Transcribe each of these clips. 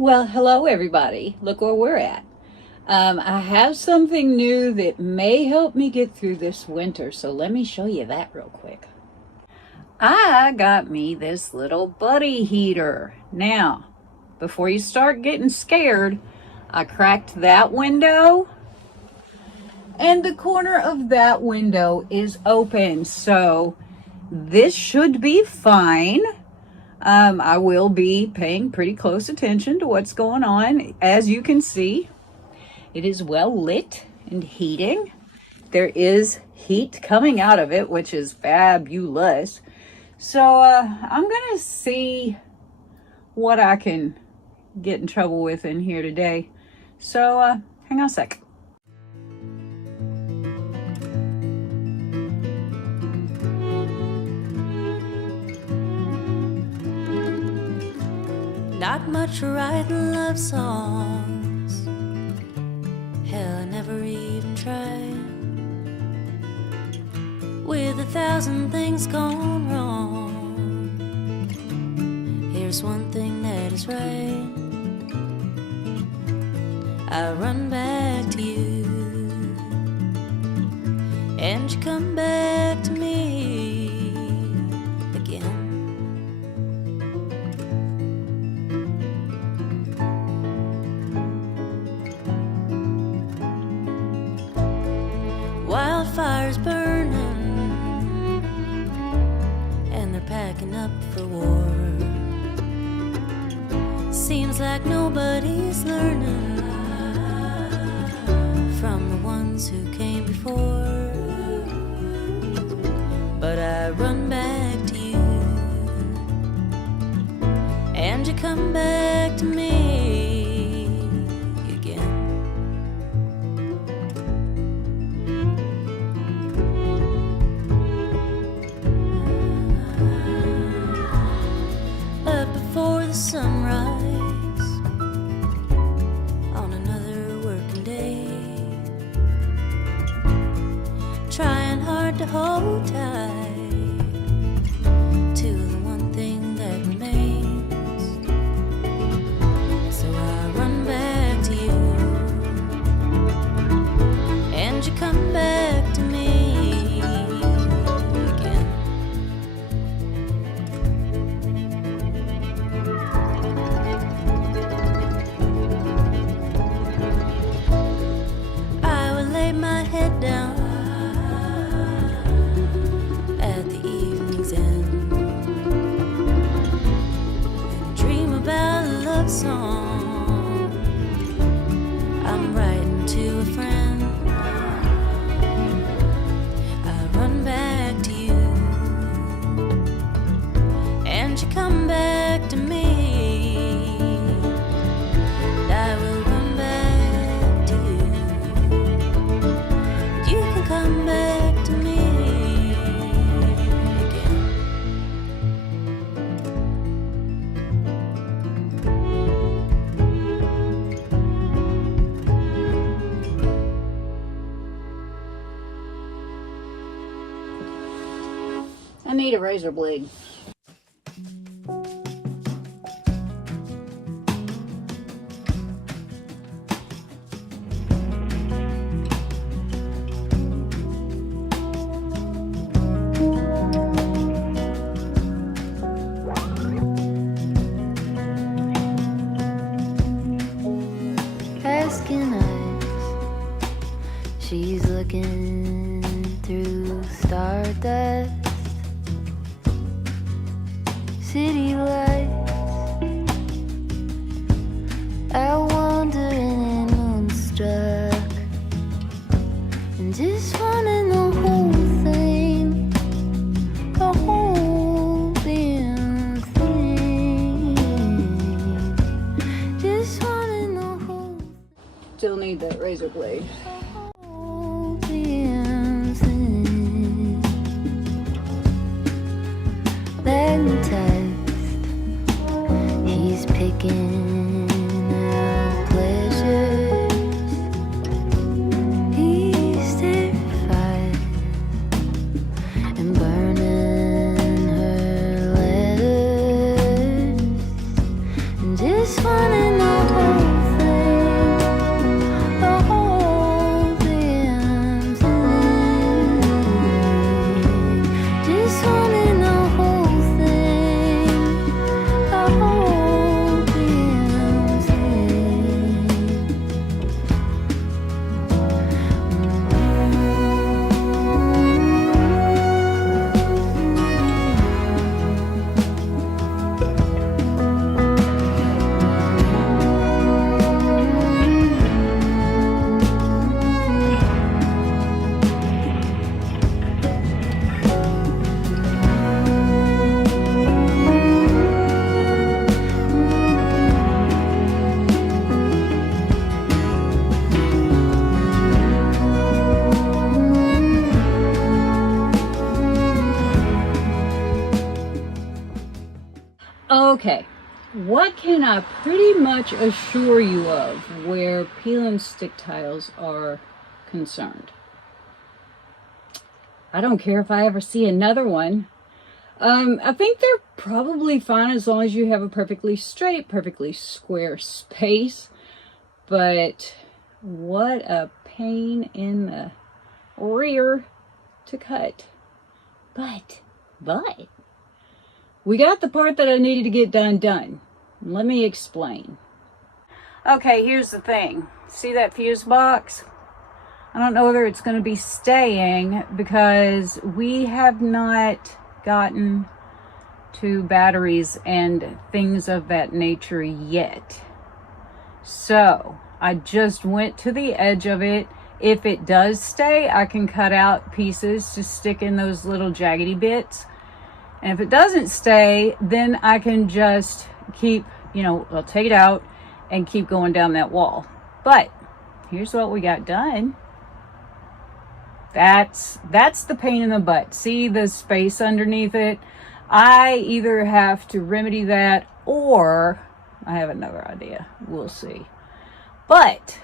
Well, hello everybody. Look where we're at. I have something new that may help me get through this winter, so let me show you that real quick. I got me this little buddy heater. Now, before you start getting scared, I cracked that window and the corner of that window is open, so this should be fine. I will be paying pretty close attention to what's going on. As you can see, it is well lit and heating. There is heat coming out of it, which is fabulous. So I'm gonna see what I can get in trouble with in here today. So hang on a sec. Not much writing love songs. Hell, I never even tried. With 1,000 things gone wrong, here's one thing that is right. I run back to you, and you come back to me again. Wildfires burning, and they're packing up for war. Seems like nobody's learning from the ones who came before. But I run back to you, and you come back to me again. Up before the sunrise on another working day, trying hard to hold tight to the one thing that remains. So I run back to you, and you come back to me again. I would lay my head down at the evening's end and dream about a love song I'm writing to a friend. I run back to you, and you come back to me. And I will run back to you. You can come back to me again. I need a razor blade. Asking eyes, she's looking through stardust. City lights, out wandering and moonstruck, and just wanting the whole thing, the whole damn thing. Just wanting the whole. Still need that razor blade. Magnetized, he's picking out pleasures. He's terrified and burning her letters, and just wanting the Okay, what can I pretty much assure you of where peel and stick tiles are concerned? I don't care if I ever see another one. I think they're probably fine as long as you have a perfectly straight, perfectly square space. But what a pain in the rear to cut. But, we got the part that I needed to get done. Let me explain. Okay, here's the thing. See that fuse box? I don't know whether it's going to be staying because we have not gotten to batteries and things of that nature yet. So I just went to the edge of it. If it does stay, I can cut out pieces to stick in those little jaggedy bits. And if it doesn't stay, then I can just keep, I'll take it out and keep going down that wall. But here's what we got done. That's the pain in the butt. See the space underneath it? I either have to remedy that or I have another idea. We'll see. But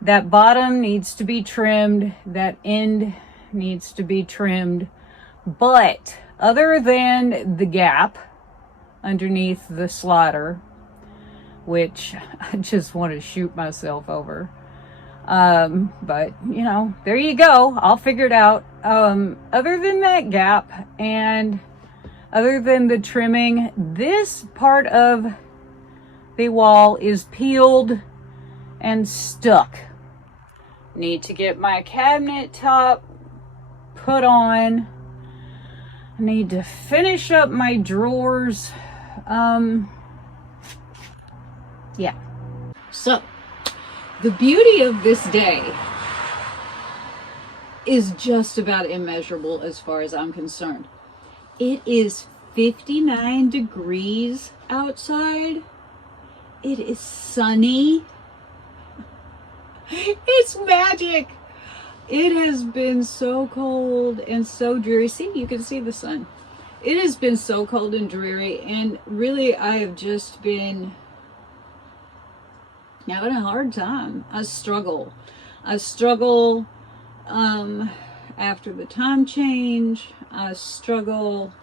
that bottom needs to be trimmed. That end needs to be trimmed. But other than the gap underneath the slaughter, which I just want to shoot myself over. But there you go. I'll figure it out. Other than that gap and other than the trimming, this part of the wall is peeled and stuck. Need to get my cabinet top put on. I need to finish up my drawers. Yeah. So, the beauty of this day is just about immeasurable as far as I'm concerned. It is 59 degrees outside. It is sunny. It's magic. It has been so cold and so dreary. See, you can see the sun. It has been so cold and dreary, and really I have just been having a hard time. I struggle after the time change. I struggle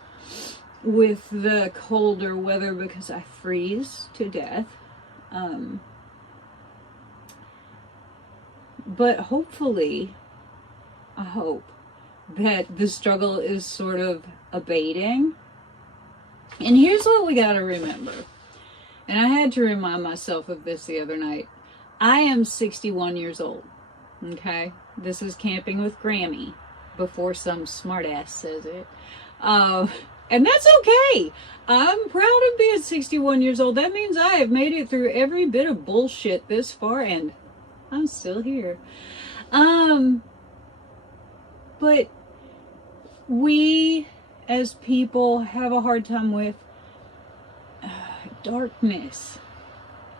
with the colder weather because I freeze to death. But hopefully, I hope that the struggle is sort of abating. And here's what we got to remember. And I had to remind myself of this the other night. I am 61 years old. Okay? This is camping with Grammy before some smartass says it. And that's okay. I'm proud of being 61 years old. That means I have made it through every bit of bullshit this far, and I'm still here. But we as people have a hard time with darkness,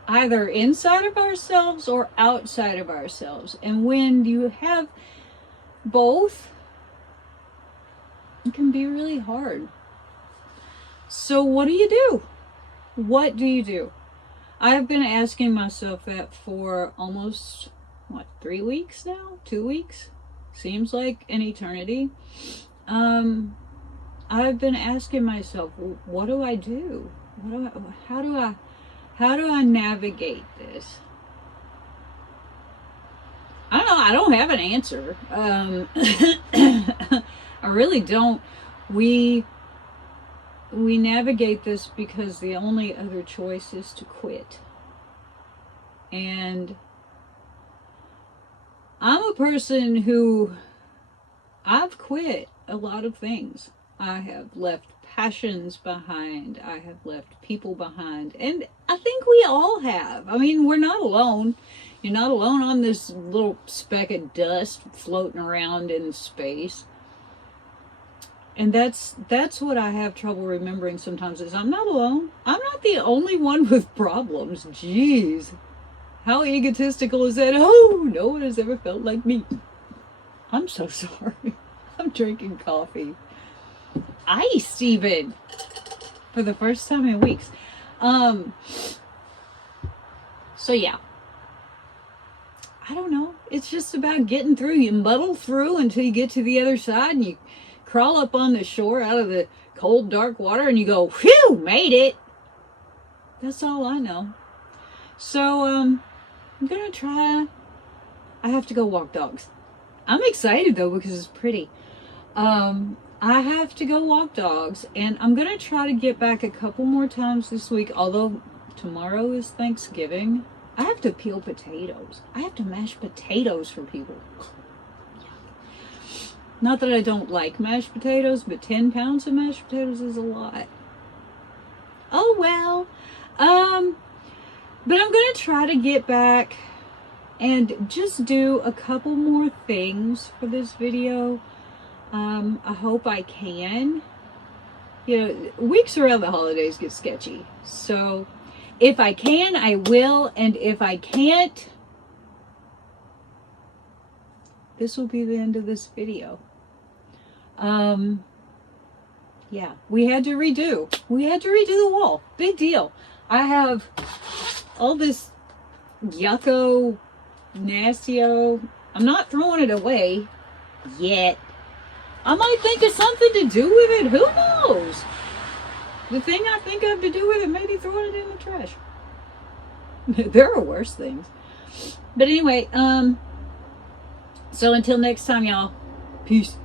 either inside of ourselves or outside of ourselves. And when you have both, it can be really hard. So what do you do? What do you do? I've been asking myself that for almost, 3 weeks now? 2 weeks? Seems like an eternity. I've been asking myself, what do I do? How do I navigate this? I don't know. I don't have an answer. I really don't. We navigate this because the only other choice is to quit. And I'm a person who, I've quit a lot of things. I have left passions behind. I have left people behind. And I think we all have. I mean, we're not alone. You're not alone on this little speck of dust floating around in space. And that's what I have trouble remembering sometimes, is I'm not alone. I'm not the only one with problems. Jeez. How egotistical is that? Oh, no one has ever felt like me. I'm so sorry. I'm drinking coffee. Iced even. for the first time in weeks. So yeah. I don't know. It's just about getting through. You muddle through until you get to the other side and you crawl up on the shore out of the cold, dark water and you go, whew, made it. That's all I know. So, I'm going to try. I have to go walk dogs. I'm excited though because it's pretty. I have to go walk dogs and I'm going to try to get back a couple more times this week. Although tomorrow is Thanksgiving. I have to peel potatoes. I have to mash potatoes for people. Not that I don't like mashed potatoes, but 10 pounds of mashed potatoes is a lot. Oh well. But I'm going to try to get back and just do a couple more things for this video. I hope I can. You know, weeks around the holidays get sketchy. So if I can, I will. And if I can't, this will be the end of this video. Yeah, we had to redo the wall. Big deal. I have all this yucko, nastio. I'm not throwing it away yet. I might think of something to do with it. Who knows? The thing I think of to do with it, maybe throwing it in the trash. There are worse things. But anyway, so until next time, y'all. Peace.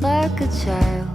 Like a child